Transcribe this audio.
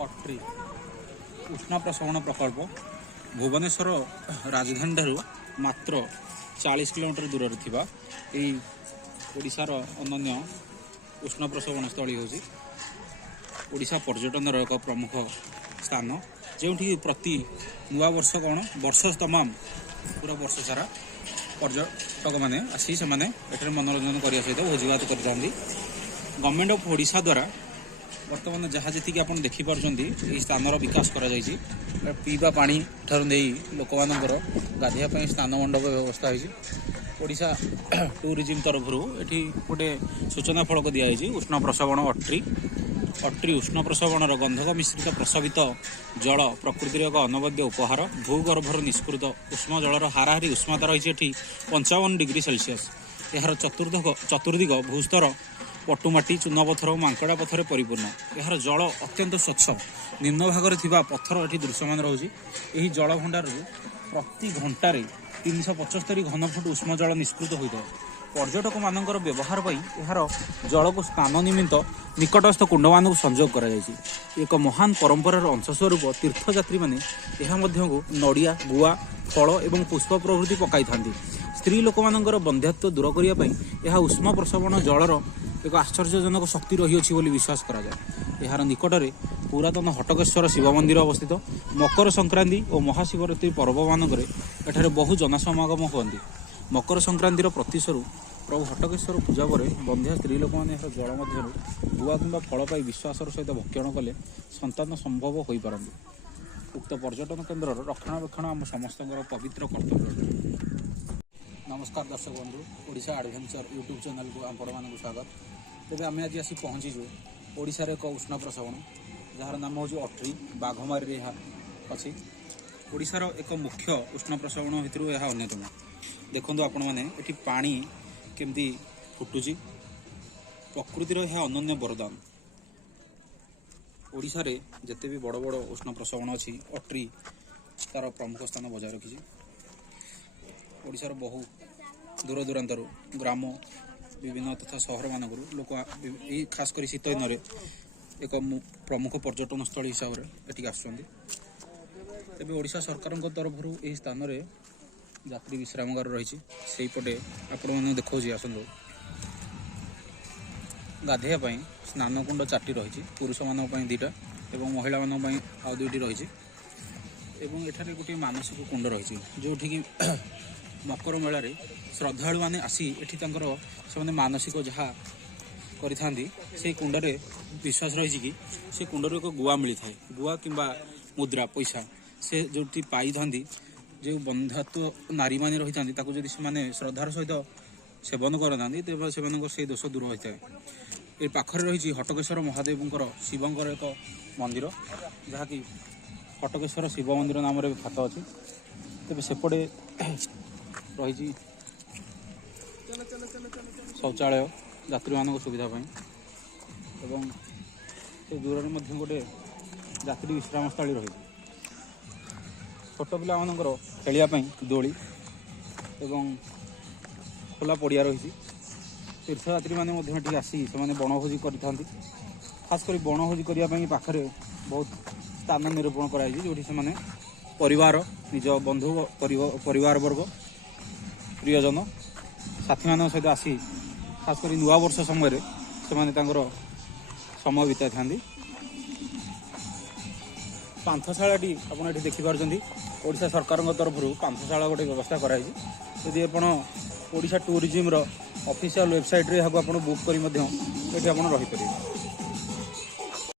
अट्री उष्ण प्रसवण प्रकल्प भुवनेश्वर राजधानी ठारू मात्र 40 किलोमीटर दूर थिबा एई ओडिशार अनन्य उष्ण प्रसवण स्थली होची ओडिशा पर्यटन एक प्रमुख स्थान जो प्रति नुआ वर्ष कौन वर्ष तमाम पूरा वर्ष सारा पर्यटक मैंने आसी से मनोरंजन करने सहित भोजीभात करते गवर्नमेंट ऑफ ओडिशा द्वारा बर्तमान जहाँ जी आप देखिपुं स्थान विकास कर पीवा पानी ठार लोक मानकर गाधिया स्नान मंडप व्यवस्था होइछी टूरिज्म तरफ ये गोटे सूचना फलक दिखाई उष्ण प्रसवण अट्री उष्ण प्रसवण गंधक मिश्रित प्रसवित जल प्रकृतिर एक अनवद्य उपहार भूगर्भर निष्कृत उष्ण जलर हाराहारी उष्णता रही 55 डिग्री सेल्सियस यार चतुर्दिग भूस्तर पटुमाटी चूनपथर और मांकड़ा पथर परिपूर्ण यार जल अत्यंत स्वच्छ निम्न भाग में पत्थर ये दृश्यमान रोचे यही जल भंडार प्रति घंटे 375 घनफुट उष्ण जल निष्कृत होता है पर्यटक मानकर व्यवहार यार जल को स्नान निमित्त निकटस्थ कुंड मान संजोग कर एक महान परंपरार अंशस्वरूप तीर्थयात्री मैंने नड़िया गुआ फल और पुष्प प्रभृति पकाई था स्त्री लोक मानकर बंध्यात्व दूर करने यह उष्ण प्रसवण जलर एक आश्चर्यजनक शक्ति रही विश्वास करा जाए यार निकटरे पुरातन हटकेश्वर शिव मंदिर अवस्थित मकर संक्रांति और महाशिवरात्रि पर्व मानक एठारे बहु जनसमागम होती मकर संक्रांतिर प्रतिस्वरूप प्रभु हटकेश्वर पूजा पर बंध्या स्त्री लोक मैंने जल मध्य गुआ कि फल पाई विश्वासर सहित भक्षण कले संतान संभव हो पारती उक्त पर्यटन केन्द्र रक्षणाबेक्षण आम समस्त पवित्र कर्तव्य। नमस्कार दर्शक बंधु ओडिशा एडवेंचर यूट्यूब चैनल को आपण मानक स्वागत तेज आम आज आसी पहुँचीचु ओडिशार एक उष्ण प्रसवण जार नाम हूँ अट्री बाघमारी यह अच्छी ओडिशार एक मुख्य उष्ण प्रसवण भितर यह अन्यतम देखो आपण मैंने ये पानी केमती फुटुची प्रकृतिर यह अनन्य वरदान ओडिशा रे जिते भी बड़ बड़ उष्ण प्रसवण अच्छी अट्री तार प्रमुख स्थान बजाय रखी ओडिशार बहु दूर दूरांतर ग्राम विभिन्न तथा सहर मानक लोक खासकर शीत दिन एक प्रमुख पर्यटन स्थल हिसाब से ये आसुँच ओडिशा सरकार तरफ यह स्थान में यात्री विश्रामगार रही से पटे आपण मैंने देखा आसतु गाधेयापाई स्नानकुंड 4टी रही पुरुष मानक दुईटा और महिला मानक आउ 2टी रही एठारे गोटे मानसिक कुंड रही जो मकर मेलार श्रद्धालु मैंने आसी एठी से मानसिक जहाँ करी कुंडरे विश्वास रही कि से कुंडर एक गुआ मिलता है गुआ कि मुद्रा पैसा से जो पाई था जो बंधत्व नारी मैंने रही था जदि से श्रद्धार सहित सेवन करते तेज से दोष दूर होता है ये पाखर रही हटकेश्वर महादेवंकर शिवंकर एक मंदिर जहाँकि हटकेश्वर शिव मंदिर नाम ख्यात अच्छी तेज सेपटे रही शौचालय यात्री मान सुविधा एवं से दूर में गोटे यात्री विश्राम स्थली रही छोट पिला मानकर खेलियापाई दोली एवं खोला पड़िया रही तीर्थयात्री मैंने आसी से बनभोजी करता खासकर बनभोजी करने पाखे बहुत स्थान निरूपण कराई जो से परिवार निज बंधु परिवार वर्ग प्रियजन साथी मान सहित आसी खासकर नुआ वर्ष समय से समय बिता था पांथशालाटी आपड़ ये देखिपुं ओडिशा सरकार तरफ पांथशाला गोटे व्यवस्था कराई यदि आप ओडिशा टूरिज्म ऑफिशियल वेबसाइट रे आप बुक कर रही।